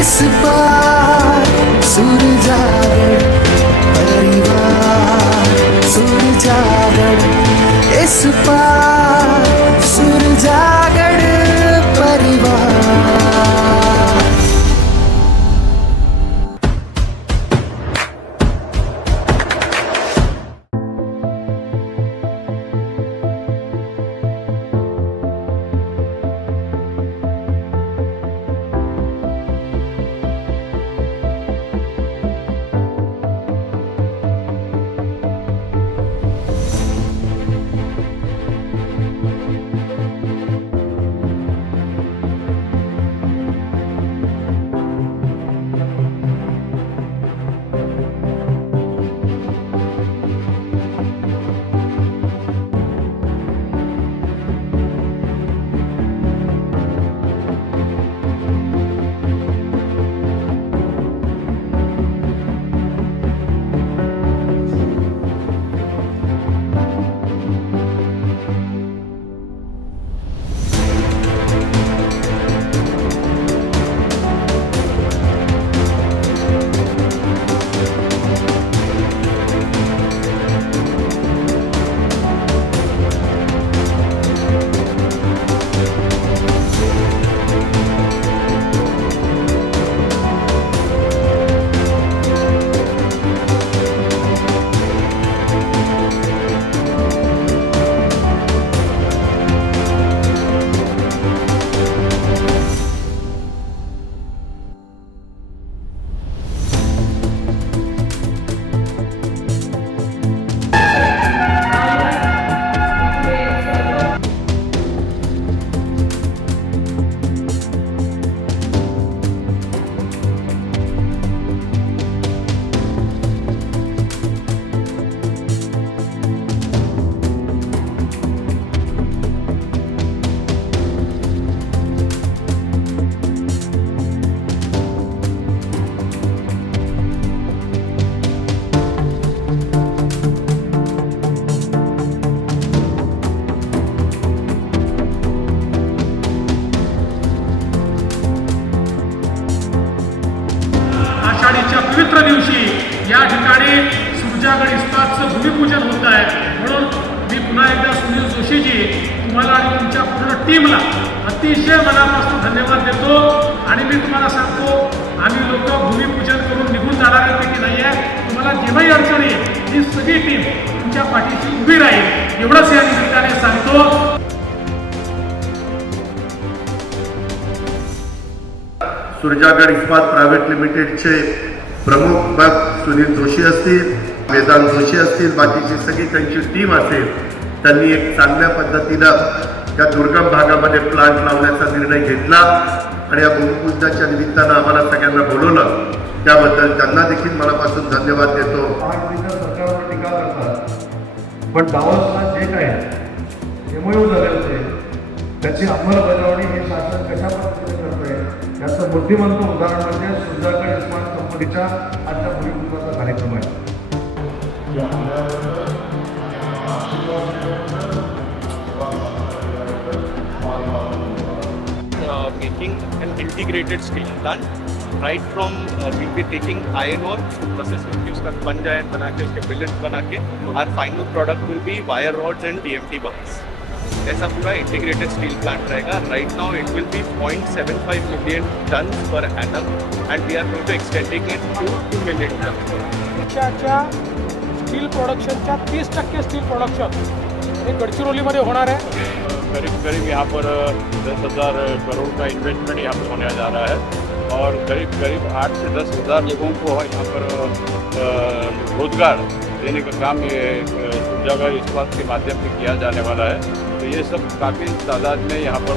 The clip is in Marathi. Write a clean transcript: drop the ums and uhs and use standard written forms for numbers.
इस बार सुरजागढ़ परिवार, सुरजागढ़ इस बार सुरजागढ़ परिवार। आषाढीच्या पवित्र दिवशी या ठिकाणी सुरजागढ़ इस्पातचं भूमिपूजन होत आहे। म्हणून मी पुन्हा एकदा सुनील जोशीजी तुम्हाला आणि तुमच्या पूर्ण टीमला अतिशय मनापासून धन्यवाद देतो। आणि मी तुम्हाला सांगतो, आम्ही लोक भूमिपूजन करून निघून जाणार की नाही आहे, तुम्हाला जेव्हाही अडचण येईल ही सगळी टीम तुमच्या पाठीशी उभी राहील, एवढंच या निमित्ताने सांगतो। सुरजागढ़ इस्पात प्रायव्हेट लिमिटेडचे प्रमुख सुनील जोशी असतील, वेदांत जोशी असतील, बाकीची सगळी त्यांची टीम असेल, त्यांनी एक चांगल्या पद्धतीनं या दुर्गम भागामध्ये प्लांट लावण्याचा निर्णय घेतला आणि या भूमिपूजनाच्या निमित्तानं आम्हाला सगळ्यांना बोलवलं, त्याबद्दल त्यांना देखील मनापासून धन्यवाद देतो। सरकारवर टीका करतात, पण दावोसला जे काय एमओयू झाले होते त्याची अंमलबजावणी हे शासन कशा पद्धतीने करत आहे याचं बुद्धिमंत उदाहरण म्हणजे सुरजागढ़ इस्पात कंपनीच्या आजच्या भूमिपूजनाचा कार्यक्रम आहे। Making an integrated steel plant, right from we'll be taking iron ore, processing के उसका पंजा बना के उसके billets बना के our final product will be wire rods and TMT bars। ऐसा पूरा integrated steel plant रहेगा। Right now it will be 0.75 million tons per annum and we are going to extending it to 2 million tons। देशाच्या स्टील प्रोडक्शनच्या 30% स्टील प्रोडक्शन हे गडचिरोलीमध्ये होणार आहे। करीब यहाँ पर 10,000 करोड़ का इन्वेस्टमेंट यहाँ पर होने जा रहा है और करीब 8 से 10,000 लोगों को यहाँ पर रोजगार देने का काम ये सुरजागढ़ इस्पात के माध्यम से किया जाने वाला है। तो ये सब काफ़ी तादाद में यहाँ पर